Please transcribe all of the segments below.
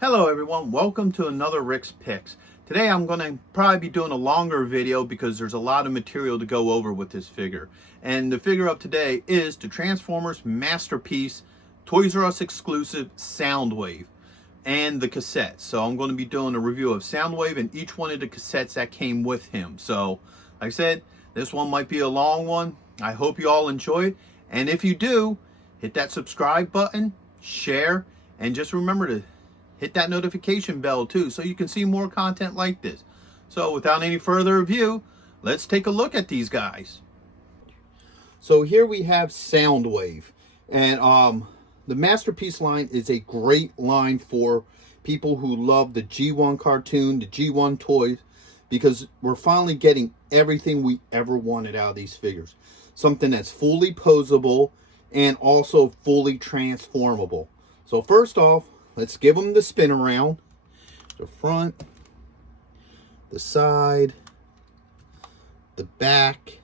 Hello everyone, welcome to another Rick's Picks. Today I'm going to probably be doing a longer video because there's a lot of material to go over with this figure. And the figure of today is the Transformers Masterpiece Toys R Us exclusive Soundwave and the cassette. So I'm going to be doing a review of Soundwave and each one of the cassettes that came with him. So like I said, this one might be a long one. I hope you all enjoy it. And if you do, hit that subscribe button, share, and just remember to hit that notification bell too so you can see more content like this. So without any further ado, let's take a look at these guys. So here we have Soundwave, and the Masterpiece line is a great line for people who love the G1 cartoon, the G1 toys, because we're finally getting everything we ever wanted out of these figures. Something that's fully posable and also fully transformable. So first off, let's give them the spin around. The front, the side, the back,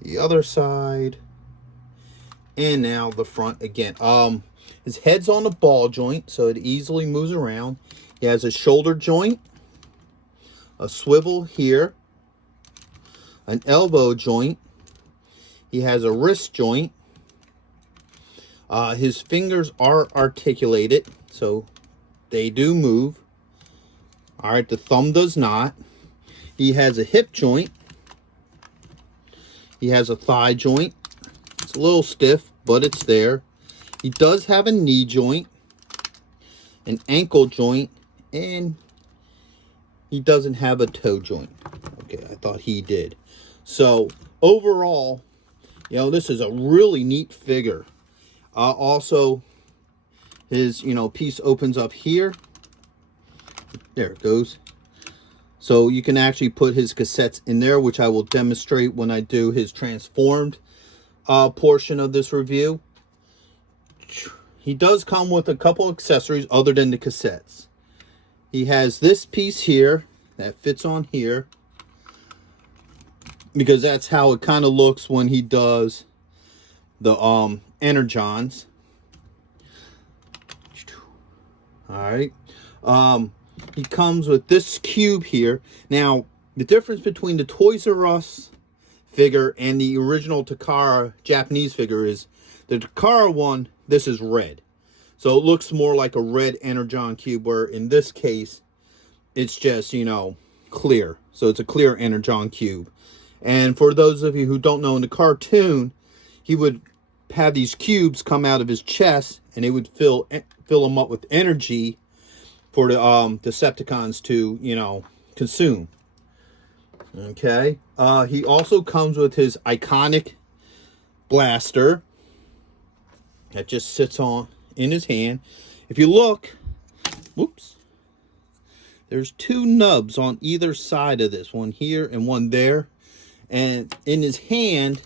the other side, and now the front again. His head's on the ball joint, so it easily moves around. He has a shoulder joint, a swivel here, an elbow joint. He has a wrist joint. His fingers are articulated, so they do move. All right, the thumb does not. He has a hip joint. He has a thigh joint. It's a little stiff, but it's there. He does have a knee joint, an ankle joint, and he doesn't have a toe joint. Okay, I thought he did. So overall, you know, this is a really neat figure. Also, his, piece opens up here. There it goes. So you can actually put his cassettes in there, which I will demonstrate when I do his transformed portion of this review. He does come with a couple accessories other than the cassettes. He has this piece here that fits on here, because that's how it kind of looks when he does the Energons. All right. He comes with this cube here. Now, the difference between the Toys R Us figure and the original Takara Japanese figure is the Takara one, this is red. So it looks more like a red Energon cube, where in this case, it's just, clear. So it's a clear Energon cube. And for those of you who don't know, in the cartoon, he would have these cubes come out of his chest, and they would fill them up with energy for the Decepticons to, consume. Okay. He also comes with his iconic blaster that just sits on in his hand. If you look, whoops, there's two nubs on either side of this, one here and one there. And in his hand,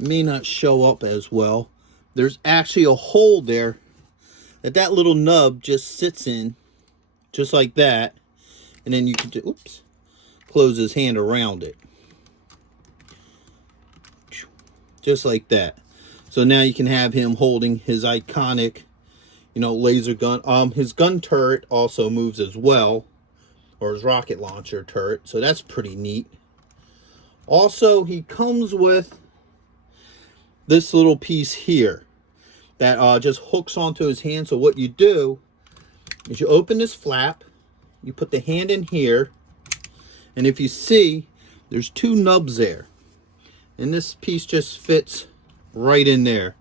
may not show up as well, there's actually a hole there that little nub just sits in, just like that. And then you can just, close his hand around it, just like that. So now you can have him holding his iconic, laser gun. His gun turret also moves as well, or his rocket launcher turret. So that's pretty neat. Also, he comes with this little piece here that just hooks onto his hand. So what you do is you open this flap, you put the hand in here, and if you see, there's two nubs there. And this piece just fits right in there.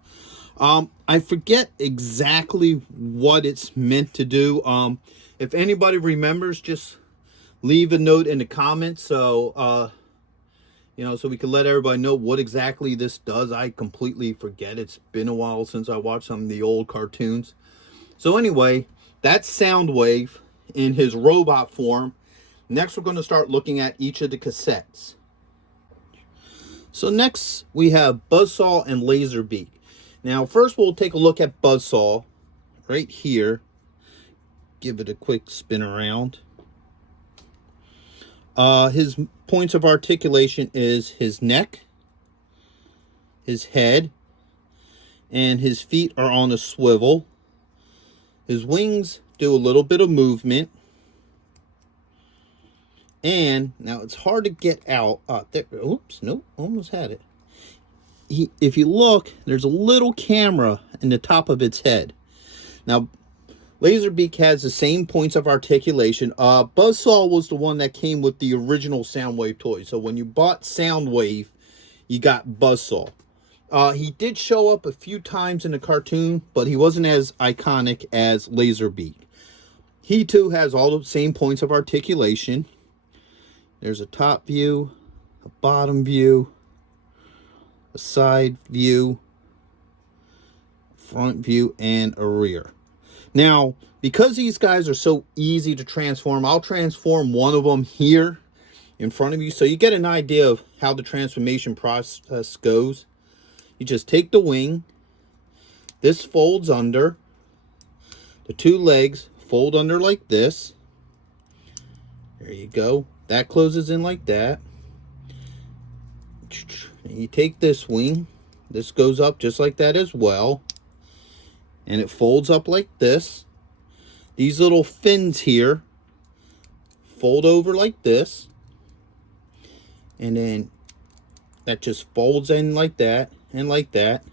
I forget exactly what it's meant to do. If anybody remembers, just leave a note in the comments so so we can let everybody know what exactly this does. I completely forget. It's been a while since I watched some of the old cartoons. So anyway, that's Soundwave in his robot form. Next, we're going to start looking at each of the cassettes. So next, we have Buzzsaw and Laserbeak. Now, first we'll take a look at Buzzsaw right here. Give it a quick spin around. His points of articulation is his neck, his head, and his feet are on a swivel. His wings do a little bit of movement. And now it's hard to get out. There, oops, nope, almost had it. If you look, there's a little camera in the top of its head. Now, Laserbeak has the same points of articulation. Buzzsaw was the one that came with the original Soundwave toy. So when you bought Soundwave, you got Buzzsaw. He did show up a few times in the cartoon, but he wasn't as iconic as Laserbeak. He too has all the same points of articulation. There's a top view, a bottom view, a side view, front view, and a rear. Now, because these guys are so easy to transform, I'll transform one of them here in front of you so you get an idea of how the transformation process goes. You just take the wing, this folds under, the two legs fold under like this. There you go. That closes in like that. And you take this wing, this goes up just like that as well. And it folds up like this. These little fins here fold over like this. And then that just folds in like that and like that.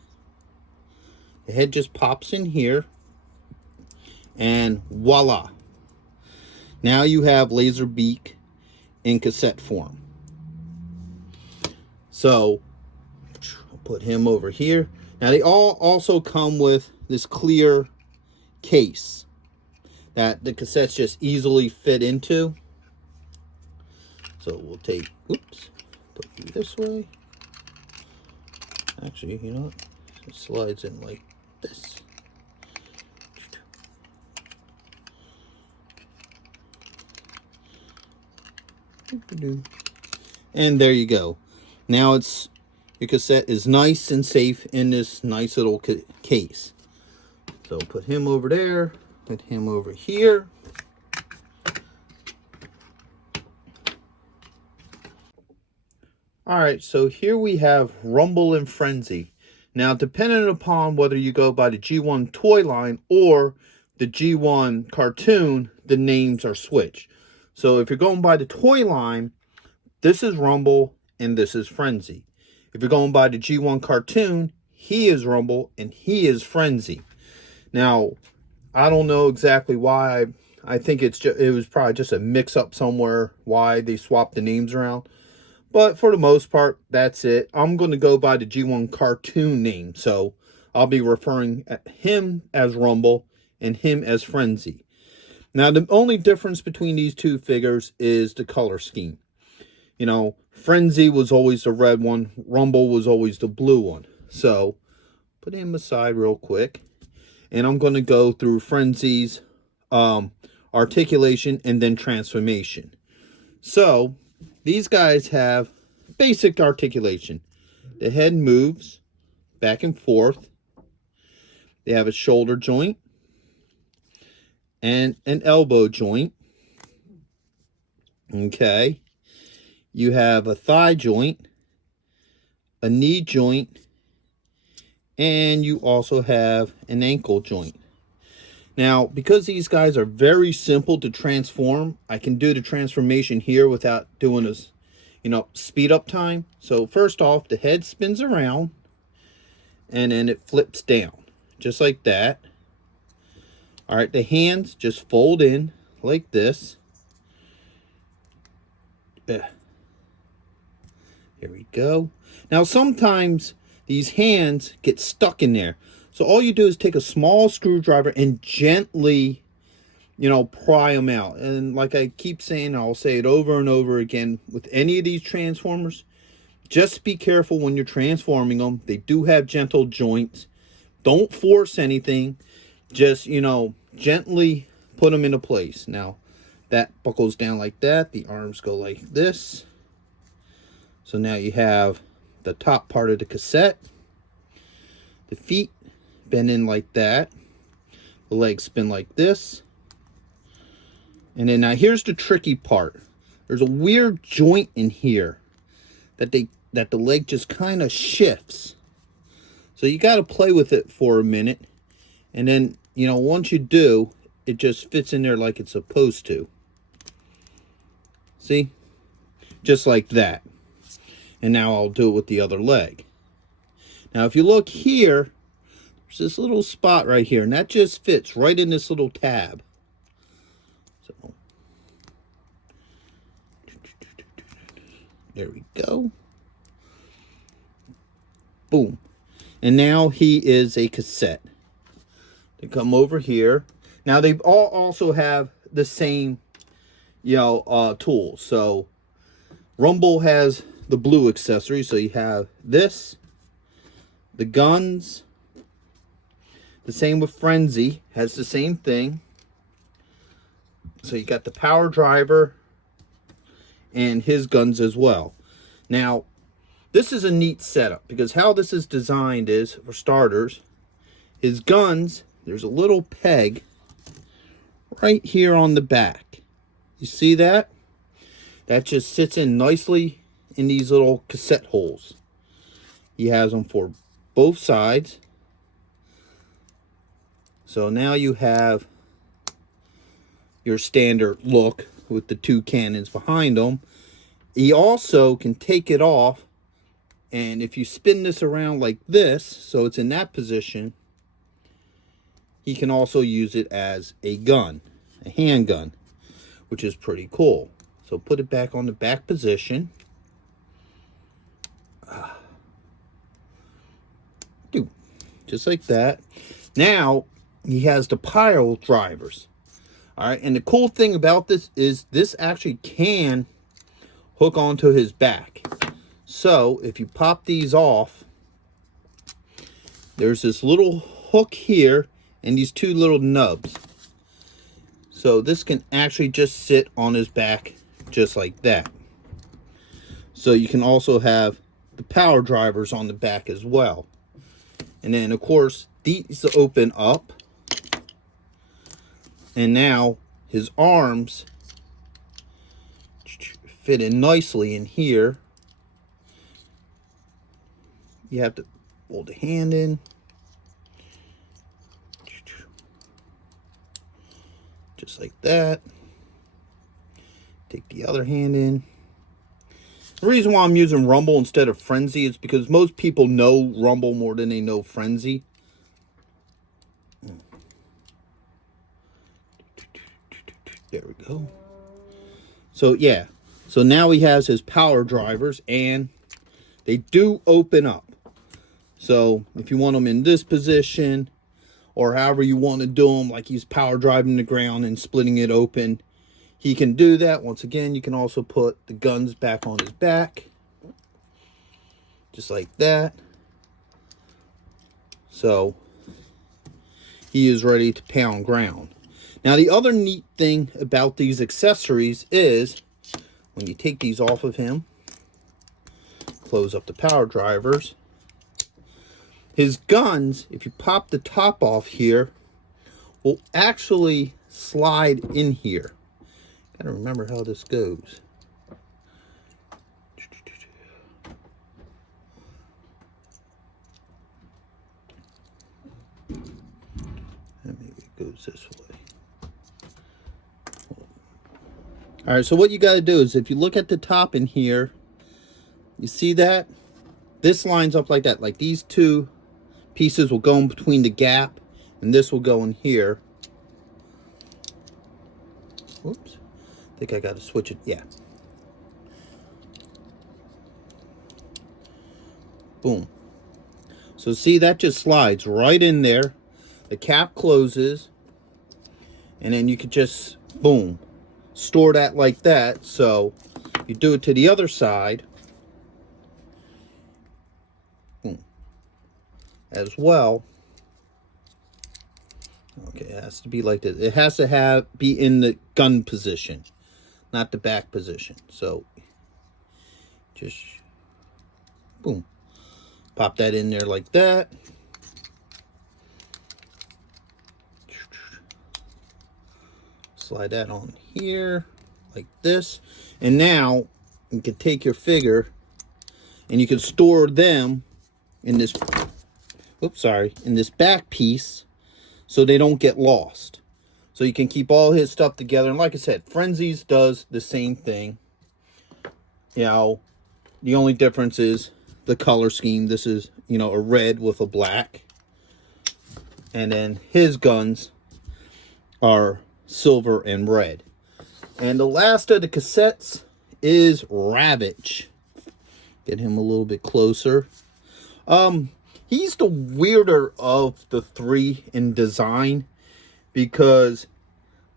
The head just pops in here. And voila. Now you have Laserbeak in cassette form. So I'll put him over here. Now they all also come with this clear case that the cassettes just easily fit into. So we'll take, oops, put you this way. Actually, you know what? It slides in like this. And there you go. Now your cassette is nice and safe in this nice little case. So put him over there, put him over here. Alright, so here we have Rumble and Frenzy. Now, depending upon whether you go by the G1 toy line or the G1 cartoon, the names are switched. So if you're going by the toy line, this is Rumble and this is Frenzy. If you're going by the G1 cartoon, he is Rumble and he is Frenzy. Now, I don't know exactly why. I think it was probably just a mix-up somewhere why they swapped the names around. But for the most part, that's it. I'm going to go by the G1 cartoon name. So I'll be referring at him as Rumble and him as Frenzy. Now, the only difference between these two figures is the color scheme. You know, Frenzy was always the red one. Rumble was always the blue one. So put him aside real quick. And I'm going to go through Frenzy's articulation and then transformation. So these guys have basic articulation. The head moves back and forth. They have a shoulder joint and an elbow joint. Okay. You have a thigh joint, a knee joint, and you also have an ankle joint. Now, because these guys are very simple to transform, I can do the transformation here without doing this, speed up time. So first off, the head spins around and then it flips down just like that. All right, the hands just fold in like this. Here we go. Now, sometimes these hands get stuck in there. So all you do is take a small screwdriver and gently, pry them out. And like I keep saying, I'll say it over and over again, with any of these transformers, just be careful when you're transforming them. They do have gentle joints. Don't force anything. Just, gently put them into place. Now, that buckles down like that. The arms go like this. So now you have the top part of the cassette. The feet bend in like that. The legs spin like this. And then now here's the tricky part. There's a weird joint in here that the leg just kind of shifts. So you got to play with it for a minute. And then you know, once you do, it just fits in there like it's supposed to. See? Just like that. And now I'll do it with the other leg. Now if you look here, there's this little spot right here, and that just fits right in this little tab. So there we go. Boom. And now he is a cassette. They come over here. Now they all also have the same, you know, tools. So Rumble has the blue accessory. So you have this, the guns. The same with Frenzy, has the same thing. So you got the power driver and his guns as well. Now, this is a neat setup because how this is designed is, for starters, his guns, there's a little peg right here on the back. You see that? That just sits in nicely in these little cassette holes. He has them for both sides. So now you have your standard look with the two cannons behind them. He also can take it off, and if you spin this around like this, so it's in that position, he can also use it as a gun, a handgun, which is pretty cool. So put it back on the back position. Just like that. Now, he has the pile drivers. All right, and the cool thing about this is this actually can hook onto his back. So if you pop these off, there's this little hook here and these two little nubs. So this can actually just sit on his back just like that. So you can also have the power drivers on the back as well. And then of course these open up. And now his arms fit in nicely in here. You have to hold the hand in. Just like that. Take the other hand in. The reason why I'm using Rumble instead of Frenzy is because most people know Rumble more than they know Frenzy. There we go. So yeah, so now he has his power drivers and they do open up. So if you want them in this position or however you want to do them, like he's power driving the ground and splitting it open, he can do that. Once again, you can also put the guns back on his back. Just like that. So he is ready to pound ground. Now, the other neat thing about these accessories is when you take these off of him, close up the power drivers, his guns, if you pop the top off here, will actually slide in here. Gotta remember how this goes. And maybe it goes this way. All right, so what you got to do is if you look at the top in here, you see that? This lines up like that. Like these two pieces will go in between the gap, and this will go in here. Whoops. I think I got to switch it. Yeah. Boom. So see, that just slides right in there. The cap closes, and then you could just, boom, store that like that. So you do it to the other side. Boom. As well. Okay, it has to be like this. It has to be in the gun position, not the back position. So just boom. Pop that in there like that. Slide that on here like this. And now you can take your figure and you can store them in this, oops, sorry, in this back piece. so they don't get lost. So you can keep all his stuff together. And like I said, Frenzies does the same thing. You know, the only difference is the color scheme. This is, you know, a red with a black. And then his guns are silver and red. And the last of the cassettes is Ravage. Get him a little bit closer. He's the weirder of the three in design because,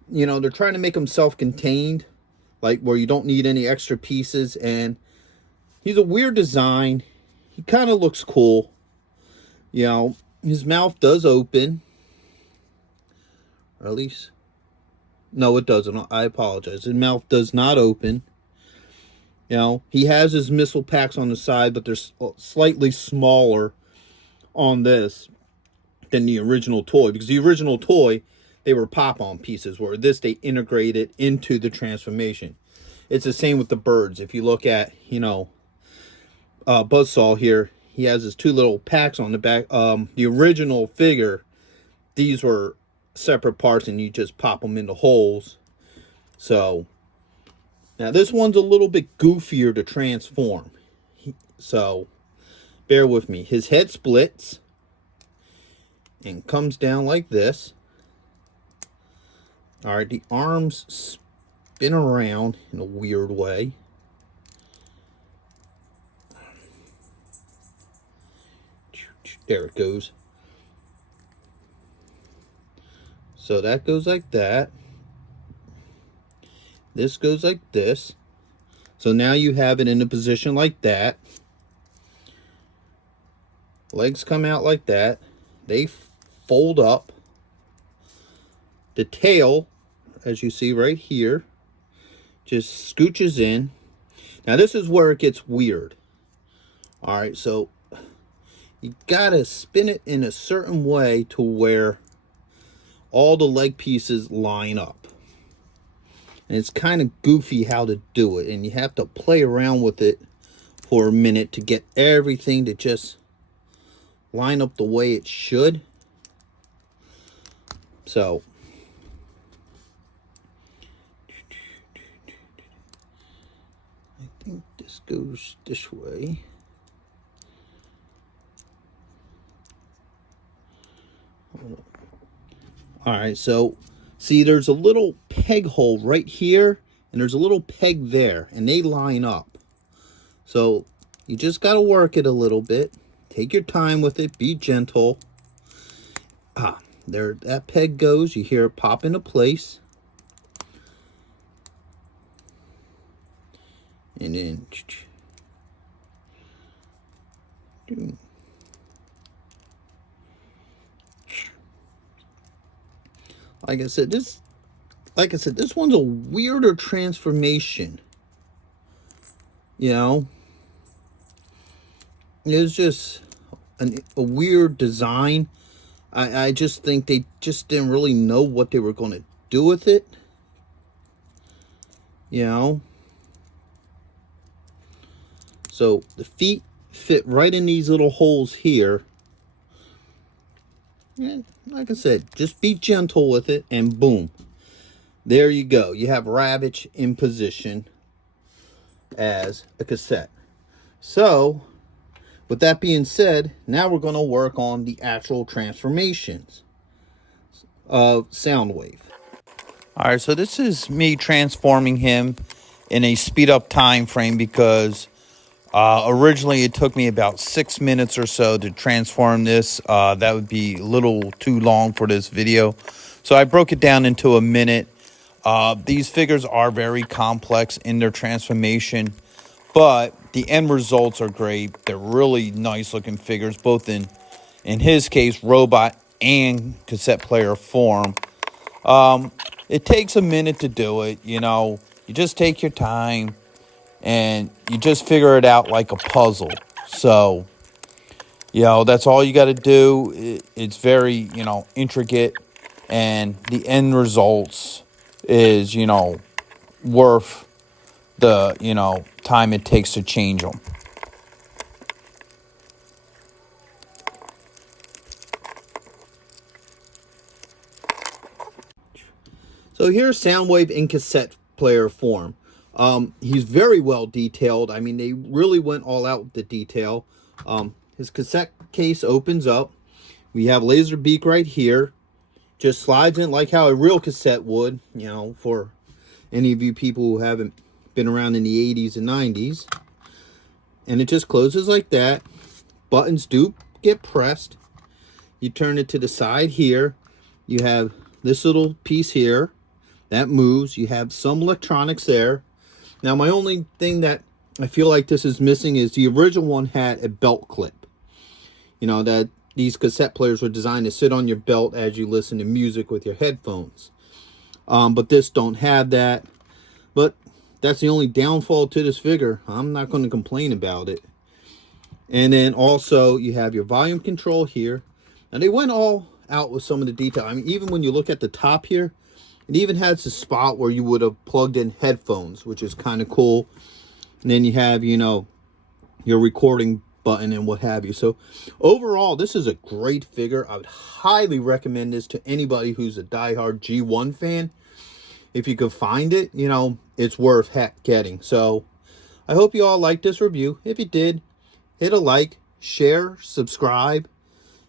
you know, they're trying to make him self-contained, like where you don't need any extra pieces, and he's a weird design. He kind of looks cool. You know, his mouth does open, or at least, no, it doesn't. I apologize. His mouth does not open. You know, he has his missile packs on the side, but they're slightly smaller on this than the original toy, because the original toy, they were pop-on pieces, where this they integrated into the transformation. It's the same with the birds. If you look at, you know, Buzzsaw here, he has his two little packs on the back. The original figure, these were separate parts and you just pop them into holes. So now this one's a little bit goofier to transform, so bear with me. His head splits and comes down like this. All right, the arms spin around in a weird way. There it goes. So that goes like that. This goes like this. So now you have it in a position like that. Legs come out like that. They fold up. The tail, as you see right here, just scooches in. Now this is where it gets weird. All right, so you gotta spin it in a certain way to where all the leg pieces line up. And it's kind of goofy how to do it, and you have to play around with it for a minute to get everything to just line up the way it should. So I think this goes this way. All right, so see, there's a little peg hole right here, and there's a little peg there, and they line up. So you just got to work it a little bit. Take your time with it. Be gentle. There, that peg goes. You hear it pop into place. And then like I said, this one's a weirder transformation. You know, it's just a weird design. I just think they just didn't really know what they were going to do with it. You know, so the feet fit right in these little holes here. And like I said, just be gentle with it, and boom, there you go. You have Ravage in position as a cassette. So with that being said, now we're going to work on the actual transformations of Soundwave. All right, so this is me transforming him in a speed up time frame, because originally it took me about 6 minutes or so to transform this. That would be a little too long for this video, so I broke it down into a minute. These figures are very complex in their transformation, but the end results are great. They're really nice looking figures, both in his case, robot and cassette player form. It takes a minute to do it. You know, you just take your time and you just figure it out like a puzzle. So, you know, that's all you got to do. It's very, you know, intricate, and the end results is, you know, worth the, you know, time it takes to change them. So here's Soundwave in cassette player form. He's very well detailed. I mean, they really went all out with the detail. His cassette case opens up. We have Laserbeak right here. Just slides in like how a real cassette would, you know, for any of you people who haven't been around in the 80s and 90s. And it just closes like that. Buttons do get pressed. You turn it to the side here. You have this little piece here that moves. You have some electronics there. Now, my only thing that I feel like this is missing is the original one had a belt clip. You know, that these cassette players were designed to sit on your belt as you listen to music with your headphones. But this don't have that. But that's the only downfall to this figure. I'm not going to complain about it. And then also you have your volume control here. And they went all out with some of the detail. I mean, even when you look at the top here, it even has a spot where you would have plugged in headphones, which is kind of cool. And then you have, you know, your recording button and what have you. So overall, this is a great figure. I would highly recommend this to anybody who's a diehard G1 fan. If you could find it, you know, it's worth getting. So I hope you all liked this review. If you did, hit a like, share, subscribe,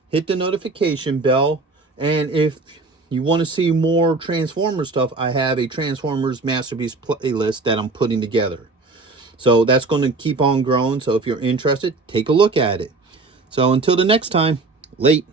hit the notification bell. And if you want to see more Transformers stuff, I have a Transformers Masterpiece playlist that I'm putting together. So that's going to keep on growing. So if you're interested, take a look at it. So until the next time, late.